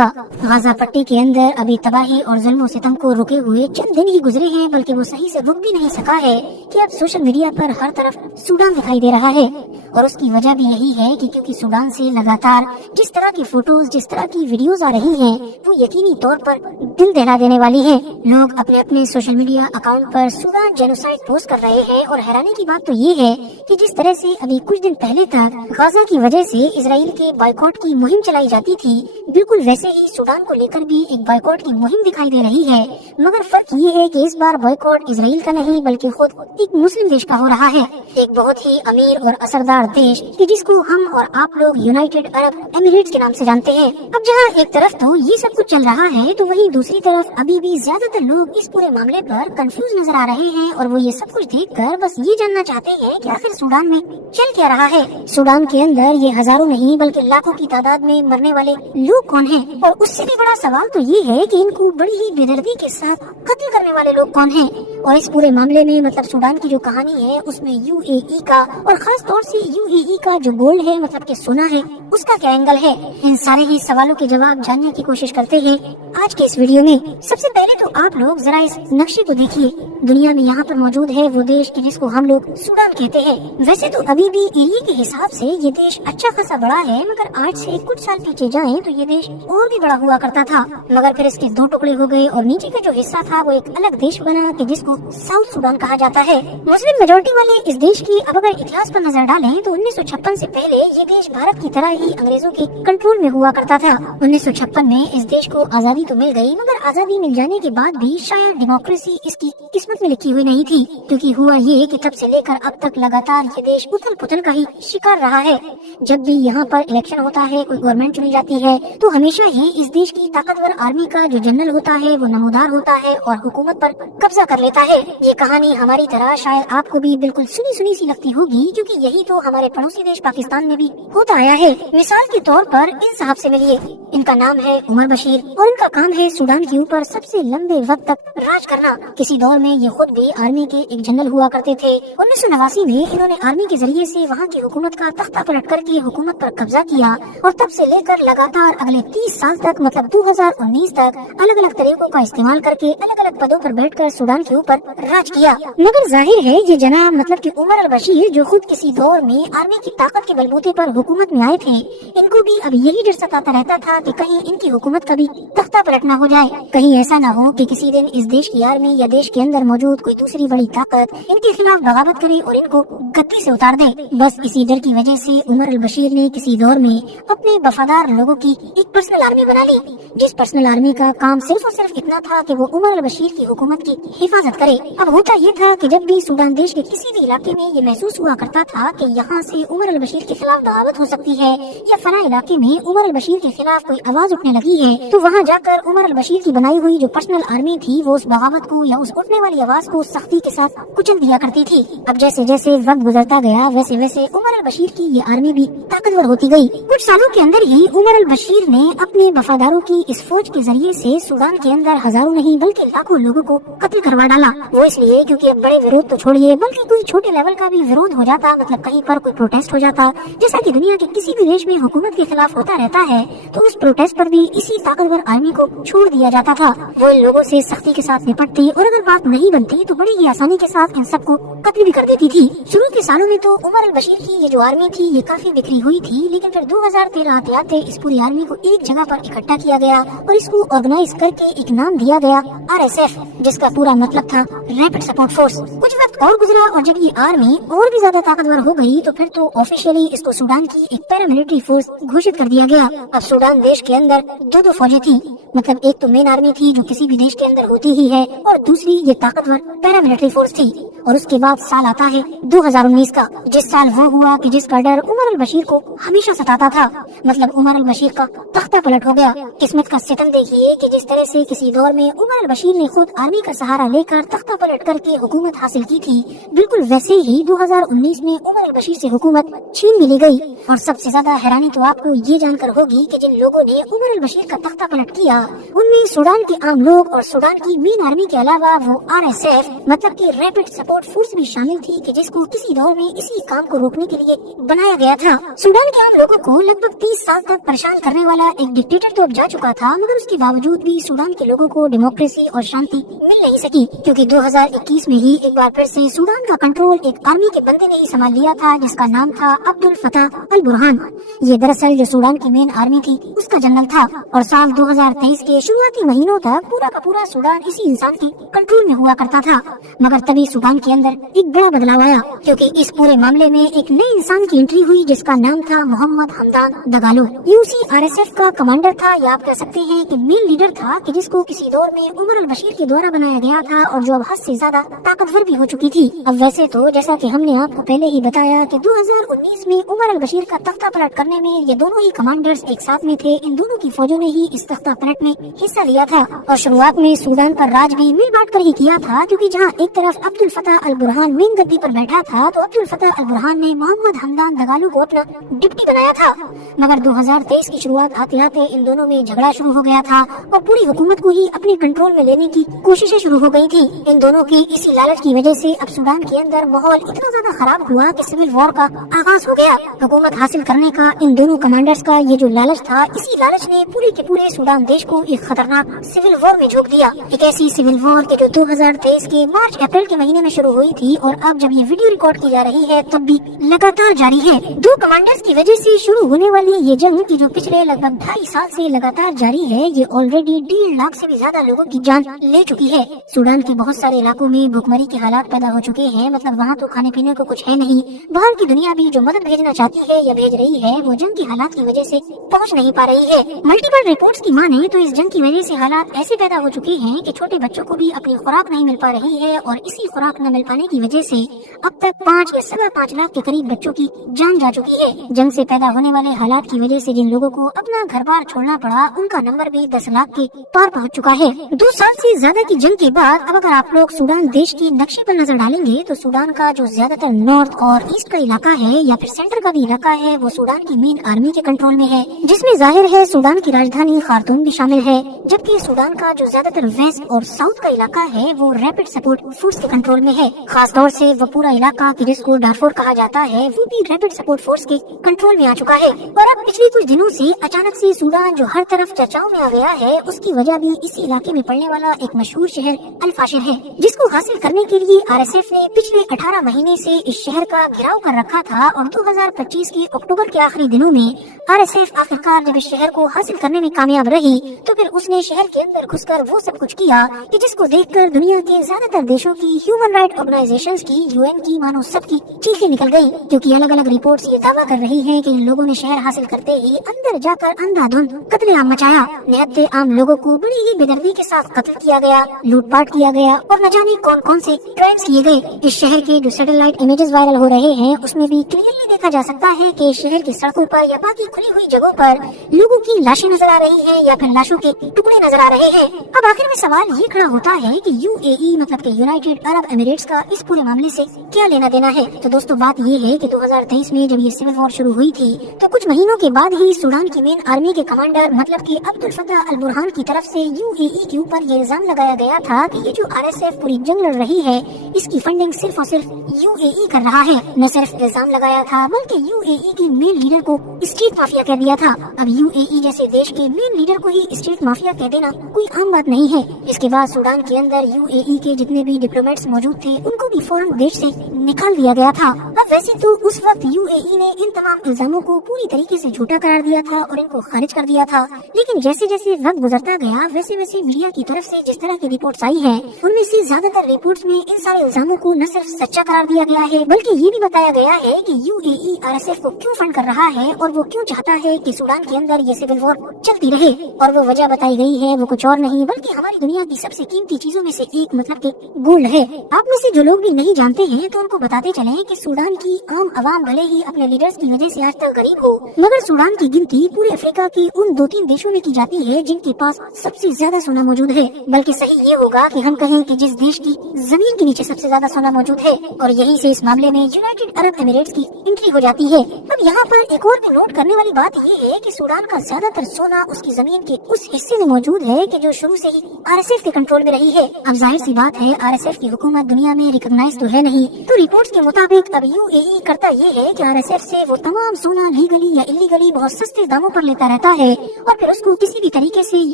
Gaza पट्टी के अंदर अभी तबाही और जुल्म सितम को रुके हुए चंद दिन ही गुजरे हैं, बल्कि वो सही से रुक भी नहीं सका है कि अब सोशल मीडिया पर हर तरफ सूडान दिखाई दे रहा है। और उसकी वजह भी यही है कि क्योंकि सूडान से लगातार जिस तरह की फोटोज, जिस तरह की वीडियोस आ रही हैं, वो यकीनी तौर पर दिल दहला देने वाली है। लोग अपने अपने सोशल मीडिया अकाउंट पर सूडान जेनोसाइड पोस्ट कर रहे हैं। और हैरानी की बात तो ये है कि जिस तरह से अभी कुछ दिन पहले तक गाजा की वजह से इजराइल के बाइकआउट की मुहिम चलाई जाती थी, बिल्कुल वैसे ही सूडान को लेकर भी एक बाइकआउट की मुहिम दिखाई दे रही है। मगर फर्क ये है कि इस बार बाइकआउट इजराइल का नहीं बल्कि खुद एक मुस्लिम देश का हो रहा है, एक बहुत ही अमीर और असरदार देश कि जिसको हम और आप लोग यूनाइटेड अरब एमिरेट्स के नाम से जानते हैं। अब जहाँ एक तरफ तो ये सब कुछ चल रहा है, तो वहीं दूसरी तरफ अभी भी ज्यादातर लोग इस पूरे मामले पर कंफ्यूज नजर आ रहे हैं। और वो ये सब कुछ देखकर बस ये जानना चाहते हैं कि आखिर सूडान में चल क्या रहा है। सूडान के अंदर ये हजारों नहीं बल्कि लाखों की तादाद में मरने वाले लोग कौन हैं? और उससे भी बड़ा सवाल तो ये है कि इनको बड़ी ही बेदर्दी के साथ कत्ल करने वाले लोग कौन हैं? और इस पूरे मामले में मतलब सूडान की जो कहानी है उसमें यूएई का और खास तौर से यूएई का जो गोल्ड है मतलब कि सोना है, उसका क्या एंगल है? इन सारे ही सवालों के जवाब जानने की कोशिश करते हैं आज के इस वीडियो में। सबसे पहले तो आप लोग जरा इस नक्शे को देखिए। दुनिया में यहाँ पर मौजूद है वो देश कि जिसको हम लोग सूडान कहते हैं। वैसे तो अभी भी एरिया के हिसाब से ये देश अच्छा खासा बड़ा है, मगर आज से कुछ साल पीछे जाएं तो ये देश और भी बड़ा हुआ करता था। मगर फिर इसके दो टुकड़े हो गए और नीचे का जो हिस्सा था वो एक अलग देश बना कि जिसको साउथ सूडान कहा जाता है। मुस्लिम मेजोरिटी वाले इस देश की अब अगर इतिहास पर नजर डालें तो 1956 से पहले ये देश भारत की तरह ही अंग्रेजों के कंट्रोल में हुआ करता था। 1956 में इस देश को आजादी तो मिल गई, मगर आजादी मिल जाने के बाद भी शायद डेमोक्रेसी इसकी किस्मत में लिखी हुई नहीं थी। क्योंकि हुआ ये कि तब से लेकर अब तक लगातार ये देश उथल पुथल का ही शिकार रहा है। जब भी यहाँ पर इलेक्शन होता है, कोई गवर्नमेंट चुनी जाती है, तो हमेशा ही इस देश की ताकतवर आर्मी का जो जनरल होता है वो नमोदार होता है और हुकूमत पर कब्जा कर लेता है। ये कहानी हमारी तरह शायद आपको भी बिल्कुल सुनी सुनी सी लगती होगी, क्योंकि यही तो हमारे पड़ोसी देश पाकिस्तान में भी होता आया है। मिसाल के तौर पर इन साहब से मिलिए, इनका नाम है उमर बशीर और इनका काम है सूडान के ऊपर सबसे लंबे वक्त तक राज करना। किसी दौर में ये खुद भी आर्मी के एक जनरल हुआ करते थे। 1989 में इन्होंने आर्मी के जरिए से वहाँ की हुकूमत का तख्ता पलट करके हुकूमत पर कब्जा किया और तब से लेकर लगातार अगले 30 साल तक मतलब 2019 तक अलग अलग तरीकों का इस्तेमाल करके अलग अलग पदों पर बैठकर सूडान के ऊपर राज किया। मगर जाहिर है ये जनाब मतलब कि उमर अल बशीर जो खुद किसी दौर में आर्मी की ताकत के बलबूते पर हुकूमत में आए थे, इनको भी अब यही डर सताता रहता था कि कहीं इनकी हुकूमत का भी तख्ता पलट न हो जाए। कहीं ऐसा न हो कि किसी दिन इस देश की आर्मी या देश के अंदर मौजूद कोई दूसरी बड़ी ताकत इनके खिलाफ बगावत करे और इनको गद्दी से उतार दे। बस इसी डर की वजह से उमर अल बशीर ने किसी दौर में अपने वफादार लोगों की एक पर्सनल आर्मी बना ली, जिस पर्सनल आर्मी का काम सिर्फ और सिर्फ इतना था कि वो उमर अल बशीर की हुकूमत की हिफाजत करे। अब होता ये था कि जब भी सूडान देश के किसी भी इलाके में ये महसूस हुआ करता था कि यहाँ से उमर अल बशीर के खिलाफ बगावत हो सकती है या फला इलाके में उमर अल बशीर के खिलाफ कोई आवाज उठने लगी है, तो वहाँ जाकर उमर अल बशीर की बनाई हुई जो पर्सनल आर्मी थी वो उस बगावत को या उस उठने वाली आवाज को सख्ती के साथ कुचल दिया करती थी। अब जैसे जैसे वक्त गुजरता गया वैसे वैसे उमर अल बशीर की ये आर्मी भी ताकतवर होती गई। कुछ सालों के अंदर ही उमर अल बशीर ने अपने वफादारों की इस फौज के जरिए से सूडान के अंदर हजारों नहीं बल्कि लाखों लोगों को कत्ल करवा डाला। वो इसलिए क्योंकि अब बड़े विरोध तो छोड़िए बल्कि कोई छोटे लेवल का भी विरोध हो जाता, मतलब कहीं पर कोई प्रोटेस्ट हो जाता, जैसा कि दुनिया के किसी भी देश में हुकूमत के खिलाफ होता रहता है, तो उस प्रोटेस्ट पर भी इसी ताकतवर आर्मी को छोड़ दिया जाता था। वो इन लोगों से सख्ती के साथ निपटती और अगर बात नहीं बनती तो बड़ी ही आसानी के साथ इन सबको कत्ल भी कर देती थी। शुरू के सालों में तो उमर अल बशीर की ये जो आर्मी थी ये काफी बिखरी हुई थी, लेकिन फिर 2013 आते आते इस पूरी आर्मी को एक जगह पर इकट्ठा किया गया और इसको ऑर्गेनाइज करके एक नाम दिया गया RSF, जिसका पूरा मतलब था रैपिड सपोर्ट फोर्स। कुछ वक्त और गुजरा और जब ये आर्मी और भी ज्यादा ताकतवर हो गई तो फिर तो ऑफिशियली इसको सूडान की एक पैरामिलिट्री फोर्स घोषित कर दिया गया। अब सूडान देश के अंदर दो फौजें थी, मतलब एक तो मेन आर्मी थी जो किसी भी देश के अंदर होती ही है और दूसरी ये ताकतवर पैरामिलिट्री फोर्स थी। और उसके बाद साल आता है 2019 का, जिस साल वो हुआ कि जिसका डर उमर अल बशीर को हमेशा सताता था, मतलब उमर अल बशीर का तख्ता पलट हो गया। किस्मत का सितम देखिए कि जिस तरह से किसी दौर में उमर अल बशीर ने खुद आर्मी का सहारा लेकर तख्ता पलट करके हुकूमत हासिल की थी, बिल्कुल वैसे ही 2019 में उमर अल बशीर से हुकूमत छीन भी ली गई। और सबसे ज्यादा हैरानी तो आपको ये जानकर होगी कि जिन लोगों ने उमर अल बशीर का तख्ता पलट किया उनमें सूडान के आम लोग और सूडान की मेन आर्मी के अलावा वो RSF मतलब कि रैपिड सपोर्ट फोर्स भी शामिल थी कि जिसको किसी दौर में इसी काम को रोकने के लिए बनाया गया था। सूडान के आम लोगों को लगभग 30 साल तक परेशान करने वाला एक डिक्टेटर तो अब जा चुका था, मगर उसके बावजूद भी सूडान के लोगों को डेमोक्रेसी और शांति मिल नहीं सकी, क्योंकि 2021 में ही एक बार फिर से सूडान का कंट्रोल एक आर्मी के बंदे ने ही संभाल लिया था जिसका नाम था अब्दुल फताह अल बुरहान। ये दरअसल जो सूडान की मेन आर्मी थी उसका जनरल था और साल 2023 के शुरुआती महीनों तक पूरा का पूरा सूडान इसी इंसान के कंट्रोल में हुआ करता था। मगर तभी सूडान के अंदर एक बड़ा बदलाव आया, क्योंकि इस पूरे मामले में एक नए इंसान की एंट्री हुई जिसका नाम था मोहम्मद हमदान दगालो। ये उसी RSF का कमांडर था, या आप कह सकते हैं कि मेन लीडर था कि जिसको किसी दौर में उमर अल बशीर के द्वारा बनाया गया था और जो अब हद से ज्यादा ताकतवर भी हो चुकी थी। अब वैसे तो जैसा कि हमने आपको पहले ही बताया कि 2019 में उमर अल बशीर का तख्ता पलट करने में ये दोनों ही कमांडर्स एक साथ में थे। इन दोनों की फौजों ने ही इस तख्ता पलट में हिस्सा लिया था और शुरुआत में सूडान पर राज भी मिल बांट कर ही किया था, क्योंकि जहां एक तरफ अब्दुल फताह अल बुरहान मेन गद्दी पर बैठा था तो अब्दुल फताह अल बुरहान ने मोहम्मद हमदान दगालो को अपना डिप्टी बनाया था। मगर 2023 की शुरुआत आते आते इन दोनों में झगड़ा शुरू हो गया था और पूरी हुकूमत को ही अपने कंट्रोल में लेने की कोशिशें शुरू हो गई थी। इन दोनों की इसी लालच की वजह से अब सूडान के अंदर माहौल इतना ज्यादा खराब हुआ कि सिविल वॉर का आगाज हो गया। हुकूमत हासिल करने का इन दोनों कमांडर्स का ये जो लालच था, इसी लालच ने पूरे के पूरे सूडान देश को एक खतरनाक सिविल वॉर में झोंक दिया। एक ऐसी सिविल वॉर के जो 2023 के मार्च अप्रैल के महीने में शुरू हुई थी और अब जब ये वीडियो रिकॉर्ड की जा रही है तब भी लगातार जारी है। दो कमांडर्स की वजह से शुरू होने वाली ये जंग की जो पिछले लगभग 2.5 साल से लगातार जारी है, ये ऑलरेडी 1.5 लाख से भी ज्यादा लोगों की जान ले चुकी है। सूडान के बहुत सारे इलाकों में भुखमरी के हालात पैदा हो चुके हैं, मतलब वहाँ तो खाने पीने को कुछ है नहीं। बाहर की दुनिया भी जो मदद भेजना चाहती है या भेज रही है वो जंग की हालात की वजह से पहुँच नहीं पा रही है। मल्टीपल रिपोर्ट्स की माने तो इस जंग की वजह से हालात ऐसे पैदा हो चुके हैं कि छोटे बच्चों को भी अपनी खुराक नहीं मिल पा रही है और इसी खुराक न मिल पाने की वजह से अब तक 5 या 5.25 लाख के करीब बच्चों की जान जा चुकी है। जंग से पैदा होने वाले हालात की वजह से जिन लोगों को अपना घर बार छोड़ना पड़ा उनका नंबर भी 10 लाख के पार पहुंच चुका है। 2 साल से ज्यादा की जंग के बाद अब अगर आप लोग सूडान देश के नक्शे पर नजर डालेंगे तो सूडान का जो ज्यादातर नॉर्थ और ईस्ट का इलाका है या फिर सेंटर का भी इलाका है वो सूडान की मेन आर्मी के कंट्रोल में है, जिसमें जाहिर है सूडान की राजधानी खार्तूम भी शामिल है। जबकि सूडान का जो ज्यादातर वेस्ट और साउथ का इलाका है वो रैपिड सपोर्ट फोर्स के कंट्रोल में है। खास तौर से वो पूरा इलाका कि जिसको डारफोर कहा जाता है वो भी रैपिड सपोर्ट फोर्स के कंट्रोल में आ चुका है। और अब पिछले कुछ दिनों से अचानक से सूडान जो हर तरफ चर्चाओं में आ गया है उसकी वजह भी इसी इलाके में पड़ने वाला एक मशहूर शहर अल फाशिर है, जिसको हासिल करने के लिए RSF ने पिछले 18 महीने से इस शहर का घेराव कर रखा था और 2025 के अक्टूबर के आखिरी दिनों में RSF आखिरकार जब इस शहर को हासिल करने में कामयाब रही तो फिर उसने शहर के अंदर घुसकर वो सब कुछ किया कि जिसको देखकर दुनिया के ज्यादातर देशों की ह्यूमन राइट ऑर्गेनाइजेशंस की, UN की, मानो सबकी चीखें निकल गई, क्योंकि अलग अलग रिपोर्ट्स ये दावा कर रही हैं कि इन लोगों ने शहर हासिल करते ही अंदर जाकर अंधाधुंध कत्लेआम मचाया। निहत्ते आम लोगों को बड़ी ही बेदर्दी के साथ कत्ल किया गया, लूटपाट किया गया और न जाने कौन कौन से क्राइम्स किए गए। इस शहर के जो सैटेलाइट इमेजेस वायरल हो रहे हैं उसमें भी क्लियरली देखा जा सकता है कि शहर की सड़कों पर या बाकी खुली हुई जगहों पर लोगों की लाशें नजर आ रही हैं या फिर लाशों के टुकड़े नजर आ रहे हैं। अब आखिर में सवाल ये खड़ा होता है कि UAE मतलब कि यूनाइटेड अरब एमिरेट्स का इस पूरे मामले से क्या लेना देना है। तो दोस्तों बात ये है कि 2023 में जब ये सिविल वॉर शुरू हुई थी तो कुछ महीनों के बाद ही सूडान की मेन आर्मी के कमांडर मतलब कि अब्दुल फताह अल बुरहान की तरफ से UAE के ऊपर ये इल्जाम लगाया गया था कि ये जो RSF पूरी जंग लड़ रही है इसकी फंडिंग सिर्फ और सिर्फ UAE कर रहा है। न सिर्फ इल्जाम लगाया था बल्कि UAE के मेन लीडर को स्ट्रीट माफिया कह दिया था। अब UAE जैसे देश के मेन लीडर को ही स्ट्रीट माफिया कह देना कोई आम बात नहीं है। इसके बाद सूडान के अंदर UAE के जितने भी डिप्लोमेट्स मौजूद थे उनको भी फौरन देश से निकाल दिया गया था। अब वैसे तो उस वक्त UAE ने इन तमाम इल्जामों को पूरी तरीके से झूठा करार दिया था और इनको खारिज कर दिया था, लेकिन जैसे जैसे वक्त गुजरता गया वैसे वैसे मीडिया की तरफ से जिस तरह की रिपोर्ट्स आई है उनमें से ज्यादातर रिपोर्ट्स में इन सारे इल्जामों को न सिर्फ सच्चा करार दिया गया है बल्कि ये भी बताया गया है कि UAE RSF को क्यों फंड कर रहा है और वो क्यों चाहता है कि सूडान के अंदर ये सिविल वॉर चलती रहे। और वो वजह बताई गई है वो कुछ और नहीं बल्कि हमारी दुनिया की सबसे कीमती चीजों में से एक मतलब कि गोल्ड है। आप में से जो लोग भी नहीं जानते हैं तो उनको बताते चले कि सूडान की आम आवाम भले ही अपने लीडर्स की वजह से आज तक गरीब हो मगर सूडान की गिनती पूरे अफ्रीका के उन 2-3 देशों में की जाती है जिनके पास सबसे ज्यादा सोना मौजूद है। बल्कि सही ये होगा कि हम कहें कि जिस देश की जमीन के नीचे सबसे ज्यादा सोना मौजूद है और यहीं से इस मामले में यूनाइटेड अरब एमिरेट्स की एंट्री हो जाती है। अब यहाँ पर एक और भी नोट करने वाली बात ये है कि सूडान का ज्यादातर सोना उसकी जमीन के उस हिस्से में मौजूद है कि जो शुरू से ही RSF के कंट्रोल में रही है। अब जाहिर सी बात है RSF की हुकूमत दुनिया में रिकॉग्नाइज तो है नहीं, तो रिपोर्ट्स के मुताबिक अब UAE करता ये है कि RSF से वो तमाम सोना लीगली या इलीगली बहुत सस्ते दामों पर लेता रहता है और फिर उसको किसी भी तरीके से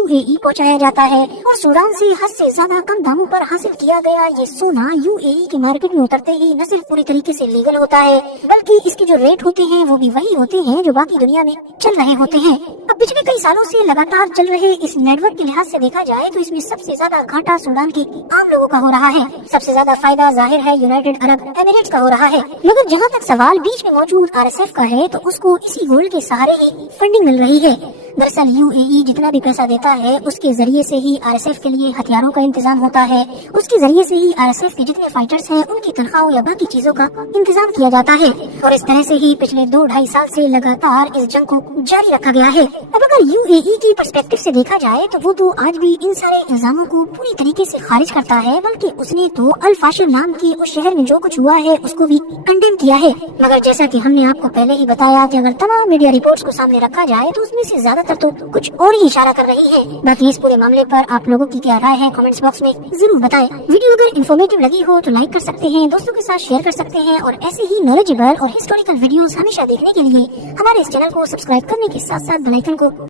UAE पहुंचाया जाता है और सूडान से हद से ज्यादा कम दामों पर हासिल किया गया ये सोना UAE की मार्केट में उतरते ही न सिर्फ पूरी तरीके से लीगल होता है बल्कि इसके जो रेट होते हैं वो भी वही होते हैं जो बाकी दुनिया में चल रहे होते हैं। अब पिछले कई सालों से लगातार चल रहे इस नेटवर्क के लिहाज से देखा जाए तो इसमें सबसे ज्यादा घाटा सूडान के आम लोगों का हो रहा है। सबसे ज्यादा फायदा जाहिर है यूनाइटेड अरब एमिरेट्स का हो रहा है, मगर जहाँ तक सवाल बीच में मौजूद RSF का है तो उसको इसी गोल्ड के सहारे ही फंडिंग मिल रही है। दरअसल UAE जितना भी पैसा देता है उसके जरिए से ही RSF के लिए हथियारों का इंतजाम होता है, उसके जरिए से ही RSF के जितने फाइटर्स हैं उनकी तनख्वाहों या बाकी चीजों का इंतजाम किया जाता है और इस तरह से ही पिछले 2-2.5 साल से लगातार इस जंग को जारी रखा गया है। अब अगर UAE की पर्सपेक्टिव से देखा जाए तो वो तो आज भी इन सारे इल्जामों को पूरी तरीके से खारिज करता है, बल्कि उसने तो अल फाशिर नाम के उस शहर में जो कुछ हुआ है उसको भी कंडेम किया है। मगर जैसा कि हमने आपको पहले ही बताया कि अगर तमाम मीडिया रिपोर्ट्स को सामने रखा जाए तो उसमें से ज्यादातर तो कुछ और ही इशारा कर रही है। बाकी इस पूरे मामले पर आप लोगों की क्या राय है कमेंट्स बॉक्स में जरूर बताएं। वीडियो अगर इन्फॉर्मेटिव लगी हो तो लाइक कर सकते हैं, दोस्तों के साथ शेयर कर सकते हैं और ऐसे ही नॉलेजेबल और हिस्टोरिकल वीडियोस हमेशा देखने के लिए हमारे इस चैनल को सब्सक्राइब करने के साथ साथ बेल आइकन को